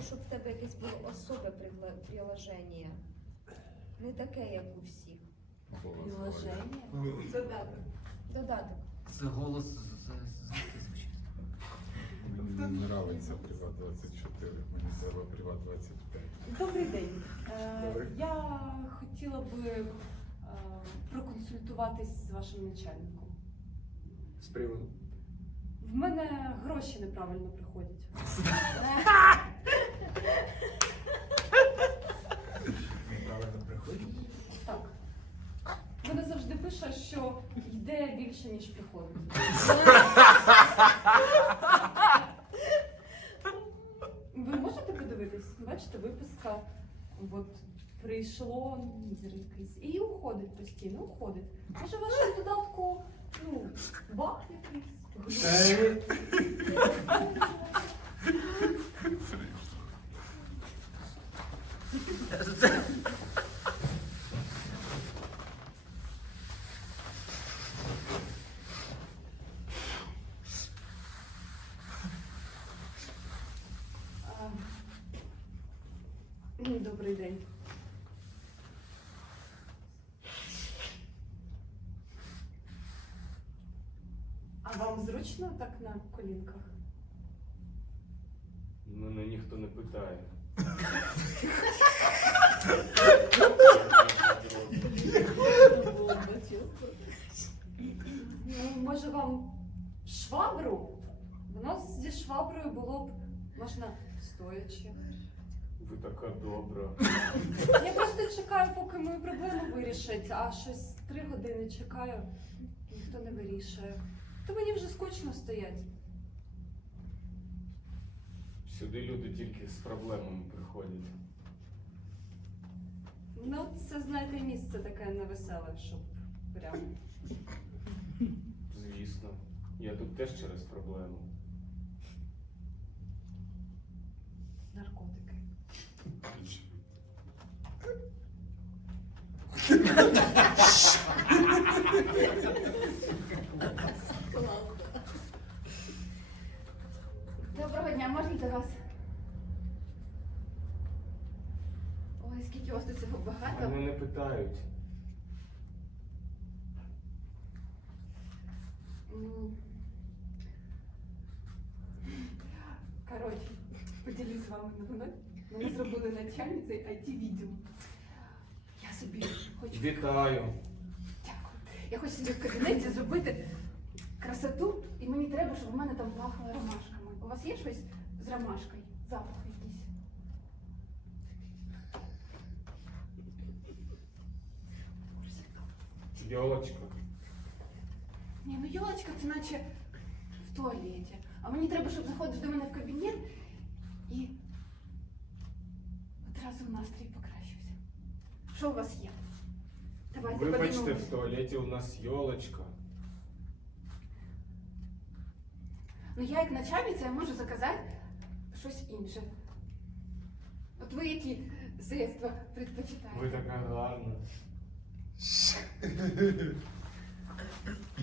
хочу, щоб в тебе якесь було особе приложення. Не таке, як у всіх. Приложення? Додаток. Додаток. Це голос звучить? Мені не нравиться Приват 24, мені треба Приват 25. Добрий день. Е, Я хотіла би е, проконсультуватись з вашим начальником. З приводу. В мене гроші неправильно приходять. Так. Вона завжди пише, що йде більше, ніж приходить. Ви можете подивитись? Бачите, виписка. От прийшло якийсь. І уходить постійно, уходить. Може, в вашому додатку ну, баг якийсь? глюк? А, ну, Добрий день. А вам зручно так на колінках? Мене ніхто не питає. Ну, може вам швабру? У нас зі шваброю було б можна стоячи. Ви така добра. Я просто чекаю, поки мою проблему вирішать, а щось три години чекаю, ніхто не вирішує. То мені вже скучно стоять. Сюди люди тільки з проблемами приходять. Ну, це, знаєте, місце таке невеселе, щоб прям. Звісно. Я тут теж через проблему. наркотики. дня, можна до вас? Ой, скільки у вас тут цього багато. Мене не питають. Коротше, поділюсь з вами новиною. Мене зробили начальницею IT-відділ. Я собі хочу. Вітаю. Дякую. Я хочу собі в кабінеті зробити красоту, і мені треба, щоб у мене там пахло ромашками. У вас є щось з ромашкою? Запах якийсь. Йолочка. Ні, ну йолочка це наче в туалеті. А мені треба, щоб заходиш до мене в кабінет і одразу настрій покращився. Що у вас є? Давайте Вибачте, подивимось. в туалеті у нас йолочка. Ну я як начальниця я можу заказати щось інше. От ви які средства предпочитаєте? Ви така гарна.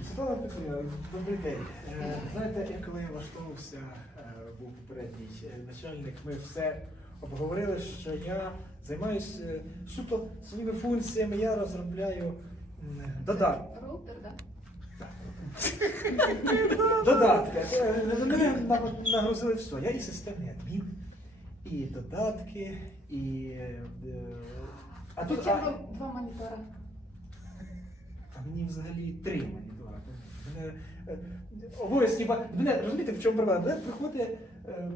Світлана Петрівна, добрий день. Е, Знаєте, я коли влаштовувався, е, був попередній е, начальник, ми все обговорили, що я займаюся суто своїми функціями, я розробляю м, додатки. Роутер, да? Додатки. Мене нагрузили все. Я і системний адмін, і додатки, і. е, А тут а, два монітора? А мені взагалі три монітора. Мене е, обов'язки мене розумієте, в чому проблема? Мене приходить е,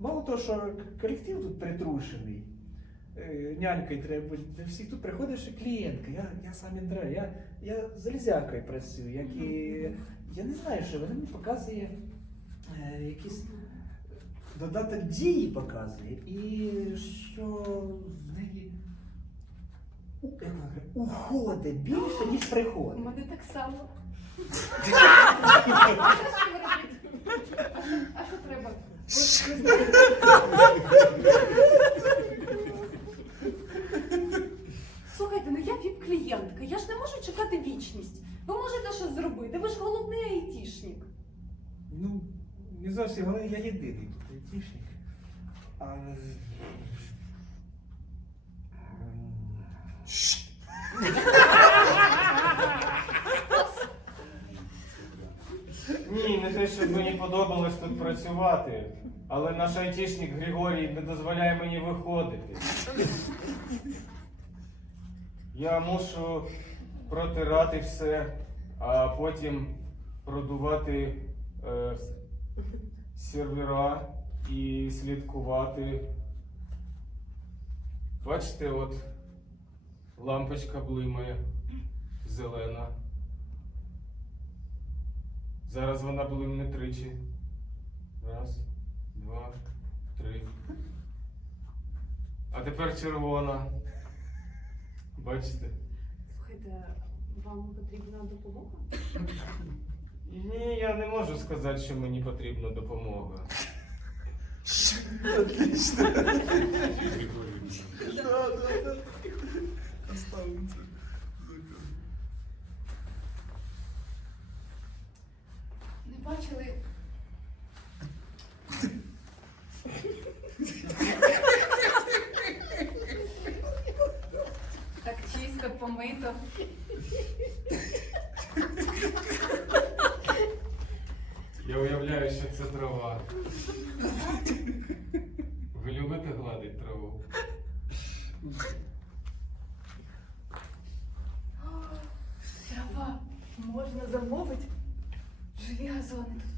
мало того, що колектив тут притрушений. Е, Нянькою треба бути. для всіх тут приходить ще клієнтка. Я, я сам інтра, я, я залізякою працюю, як і. Я не знаю, що вона мені показує е, якісь додаток дії показує, і що в неї уходить більше, ніж приходить. У мене так само. А що треба? Ви- ви Слухайте, я віп-клієнтка, я ж не можу чекати вічність. Ви можете щось зробити, ви ж головний айтішник. Ну, не зовсім, але я єдиний тут айтішник. А... Ні, не те, щоб мені подобалось тут працювати, але наш айтішник Григорій не дозволяє мені виходити. Я мушу протирати все, а потім продувати е, сервера і слідкувати. Бачите, от лампочка блимає зелена. Зараз вона блимне тричі. Раз, два, три. А тепер червона. Бачите? Слухайте, вам потрібна допомога? Ні, я не можу сказати, що мені потрібна допомога. Не бачили. Помито. Я уявляю, що це трава. Ви любите гладити траву? Трава. Можна замовити. Живі газони тут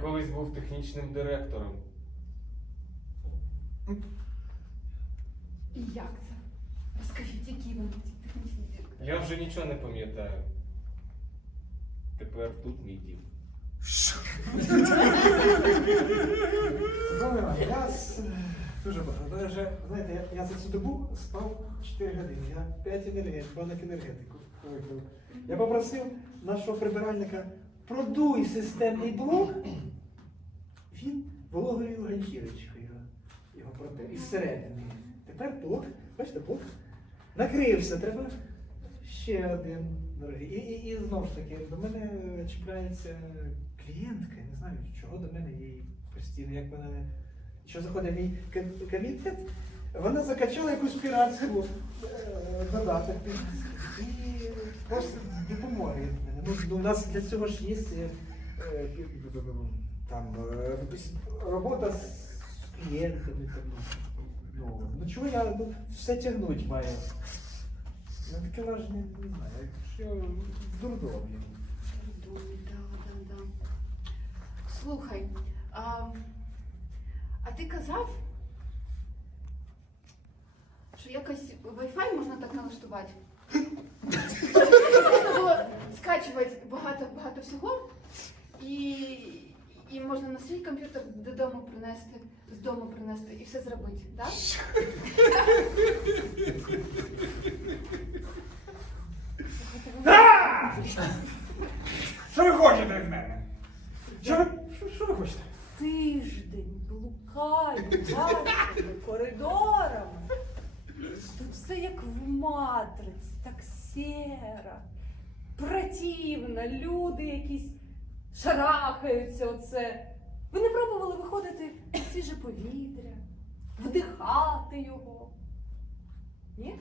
колись був технічним директором. І як це? Розкажіть, які вони ці технічні дірки? Я вже нічого не пам'ятаю. Тепер тут мій дім. Світлана я с- дуже багато. Я вже, знаєте, я, я за цю добу спав 4 години. Я 5 енергетик, банок енергетику випив. Я попросив нашого прибиральника продуй системний блок. Він вологою ганчірочкою його протер із середини. Тепер блок, бачите, блок накрився. Треба ще один дорогий. І, і, і знову ж таки, до мене чіпляється клієнтка, я не знаю, чого до мене їй постійно, як мене. Що заходить мій кабінет, вона закачала якусь піратську е, додаток і просто допомоги. Ну, у нас для цього ж є е, е, там е, робота з клієнтами. Там, ну, ну чого я ну, все тягнуть маю? Ну, таке враження, не знаю, що дурдом. Придумай, да, да, да. Слухай, а, а ти казав, що якось Wi-Fi можна так налаштувати? Можна було скачувати багато, багато всього і, і можна на свій комп'ютер додому принести, з дому принести і все зробити, так? Що ви хочете від мене? Що ви, що, що ви хочете? Тиждень блукаю вашими коридорами. Тут все як в матриці, так сіро, противно, люди якісь шарахаються оце. Ви не пробували виходити на свіже повітря, вдихати його? Ні?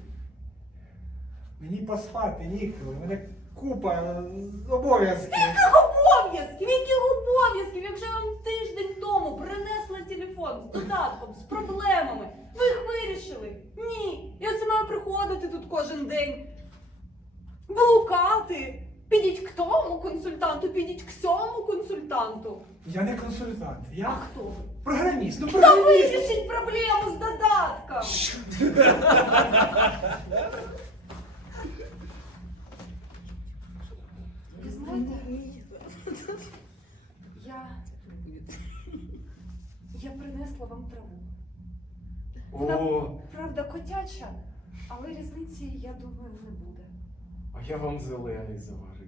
Мені поспати ніколи, у мене купа обов'язків. Обов'язків, яких обов'язків, якщо вам тиждень тому принесла телефон з додатком, з проблемами, ви їх вирішили? Ні. Я оце маю приходити тут кожен день. Блукати. Підіть к тому консультанту, підіть к сьому консультанту. Я не консультант, А я хто ви? програміст. Ну, Та програміст. вирішіть проблему з додатком. Ви знаєте, я, я принесла вам траву. Вона, О, правда, котяча, але різниці, я думаю, не буде. а я вам зелений заварив.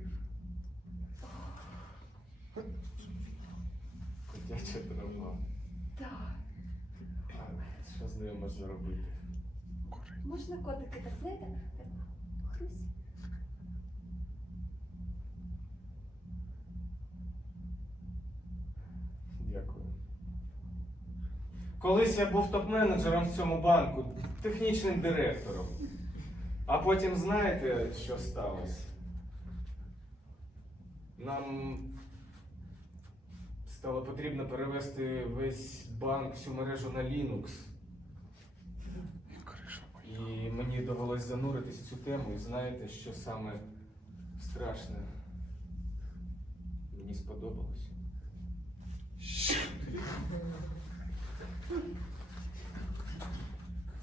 Котяча трава. Так. А Що з нею можна робити? Можна котики так, знаєте? Хрусь. Дякую. Колись я був топ-менеджером в цьому банку, технічним директором. А потім знаєте, що сталося? Нам стало потрібно перевести весь банк, всю мережу на Linux. І мені довелось зануритись в цю тему, і знаєте, що саме страшне? Мені сподобалось.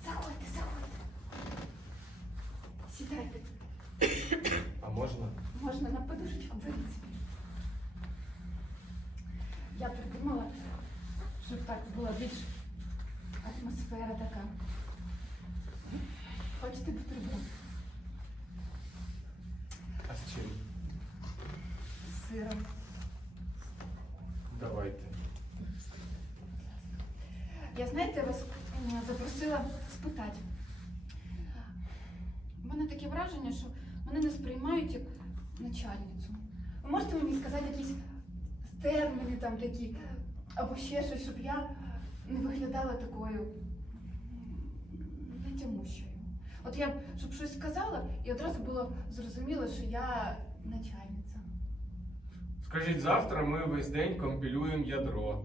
Заходьте, заходьте. Сідайте. А можна? Можна на подушечку беріться. Я придумала, щоб так була більш атмосфера така. Хочете бутерброд? А з чим? З сиром. Давайте. Я знаєте, вас м, запросила спитати. У мене таке враження, що мене не сприймають як начальницю. Ви можете мені сказати якісь терміни там такі, або ще щось, щоб я не виглядала такою нетямущою. От я б, щоб щось сказала, і одразу було зрозуміло, що я начальниця. Скажіть, завтра ми весь день компілюємо ядро.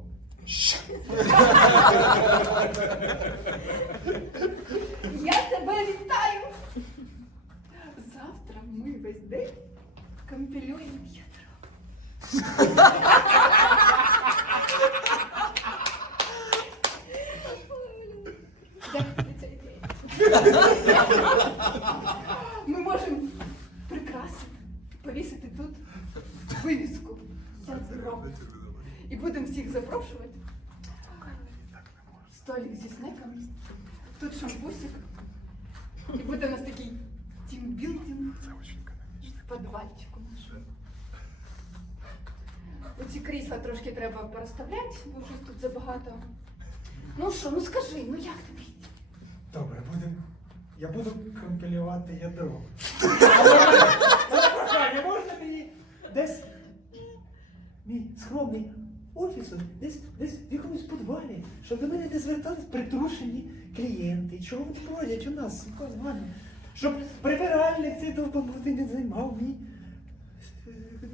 Я тебе вітаю! Завтра ми весь день компілюємо ядро. Дякую за ідею. Ми можемо прикрасити, повісити тут вивіску ядро. І будемо всіх запрошувати. Столик зі снеками. Тут шампусик. І буде у нас такий тімбілдинг в подвальчику нашому. Оці крісла трошки треба порозставляти, бо щось тут забагато. Ну що, ну скажи, ну як тобі? Добре, будемо. Я буду компілювати ядро. Але прохання, можна мені десь мій скромний офіс, десь, десь в якомусь підвалі, щоб до мене не звертались притрушені клієнти. Чого вони ходять у нас? Щоб прибиральник цей довбанутий не займав мій.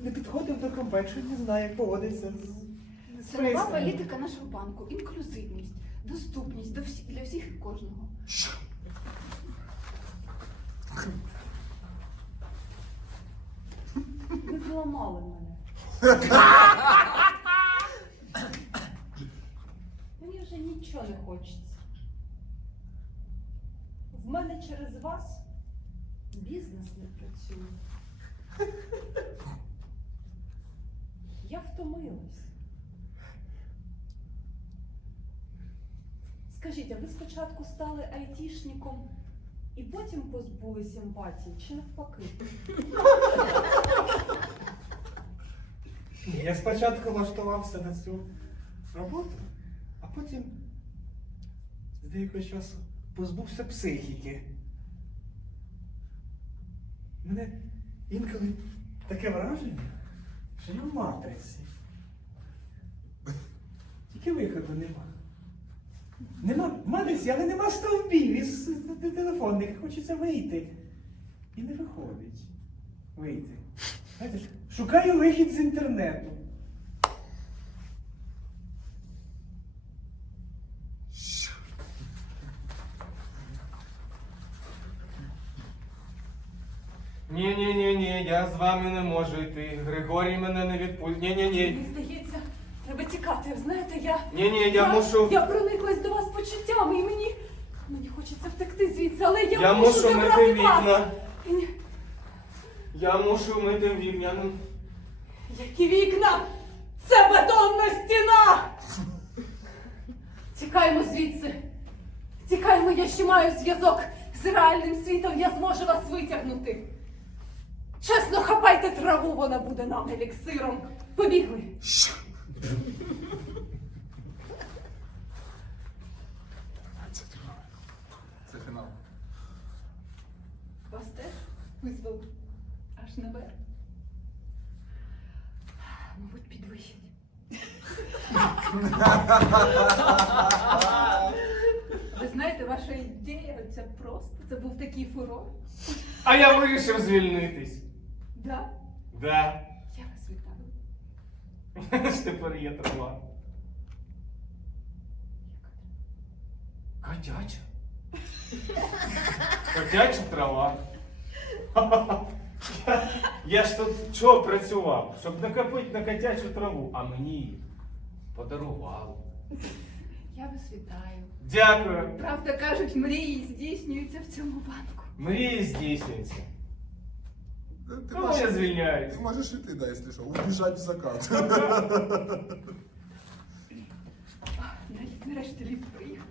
Не підходив до компа, не знає, як поводиться з, з Це нова політика нашого банку. Інклюзивність, доступність до всі, для всіх і кожного. Ви зламали мене. Мені вже нічого не хочеться. В мене через вас бізнес не працює. Я втомилась. Скажіть, а ви спочатку стали айтішником і потім позбулись емпатії, чи навпаки? Я спочатку влаштувався на цю роботу, а потім з деякого часу позбувся психіки. Мене інколи таке враження, що я в матриці. Тільки виходу нема. Нема матриці, але нема стовбів із телефонних. Хочеться вийти. І не виходить. Вийти. Знаєте, шукаю вихід з інтернету. Ні, ні, я з вами не можу йти. Григорій мене не відпустить. Ні, ні, ні. Мені здається, треба тікати. Знаєте, я. Ні, ні, я мушу. Я прониклась до вас почуттями і мені. Мені хочеться втекти звідси, але я, Я мушу мушу забрати мити вас. вікна. Ні- Я мушу мити вікна. Ну, Які вікна? Це бетонна стіна! Тікаємо звідси. Тікаємо, я ще маю зв'язок з реальним світом, я зможу вас витягнути. Чесно, хапайте траву, вона буде нам еліксиром. Побігли. Це фінал. Вас теж визвали аж наверх. Мабуть, підвищать. це просто. Це був такий фурор. А я вирішив звільнитись. Да? Да. Я вас вітаю. Ж тепер є трава. Котяча. Котяча трава. Я, я ж тут чого працював? Щоб накопити на котячу траву, а мені її подарували. Я вас вітаю. Дякую. Правда кажуть, мрії здійснюються в цьому банку. Мрії здійснюються. Ты Кого можешь, я звільняюсь? ты можешь и ты, да, если что, убежать в закат. Нарешті ліфт приїхав.